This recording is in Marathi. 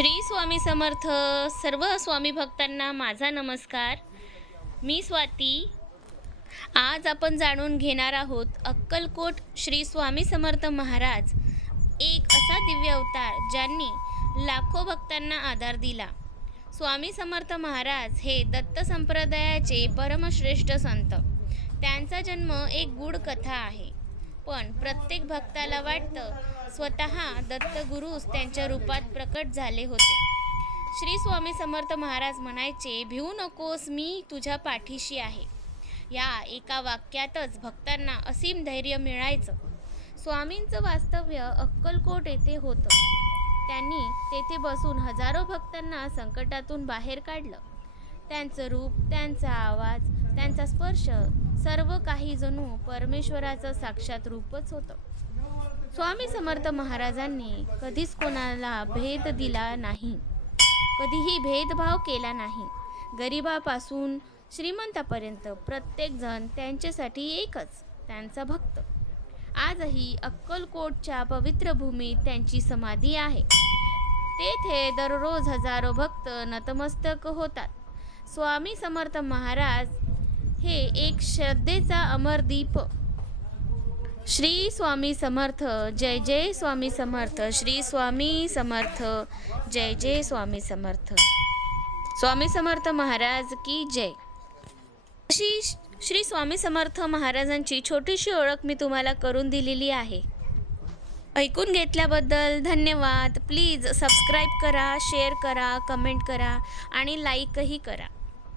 श्री स्वामी समर्थ सर्व स्वामी भक्तांना माझा नमस्कार. मी स्वाती. आज आपण जाणून घेणार आहोत अक्कलकोट श्री स्वामी समर्थ महाराज एक असा दिव्य अवतार ज्यांनी लाखो भक्तांना आधार दिला. स्वामी समर्थ महाराज हे दत्त संप्रदायाचे परमश्रेष्ठ संत. त्यांचा जन्म एक गूढ कथा आहे. पण प्रत्येक भक्ताला वाटतं स्वतः दत्तगुरूस त्यांच्या रूपात प्रकट झाले होते. श्री स्वामी समर्थ महाराज म्हणायचे भिवू नकोस मी तुझ्या पाठीशी आहे. या एका वाक्यातच भक्तांना असीम धैर्य मिळायचं. स्वामींचं वास्तव्य अक्कलकोट येथे होतं. त्यांनी तेथे बसून हजारो भक्तांना संकटातून बाहेर काढलं. त्यांचं रूप त्यांचा आवाज त्यांचा स्पर्श सर्व काही जणू परमेश्वराचं साक्षात रूपच होतं. स्वामी समर्थ महाराजांनी कधीच कोणाला भेद दिला नाही. कधीही भेदभाव केला नाही. गरिबापासून श्रीमंतापर्यंत प्रत्येकजण त्यांच्यासाठी एकच त्यांचा भक्त. आजही अक्कलकोटच्या पवित्र भूमीत त्यांची समाधी आहे. तेथे दररोज हजारो भक्त नतमस्तक होतात. स्वामी समर्थ महाराज हे एक श्रद्धेचा अमरदीप श्री स्वामी समर्थ जय जय स्वामी समर्थ श्री स्वामी समर्थ जय जय स्वामी समर्थ. स्वामी समर्थ महाराज की जय. अशी श्री स्वामी समर्थ महाराजांची छोटीशी ओळख मी तुम्हाला करून दिलेली आहे. ऐकून घेतल्याबद्दल धन्यवाद. प्लीज सबस्क्राईब करा शेअर करा कमेंट करा आणि लाईकही करा.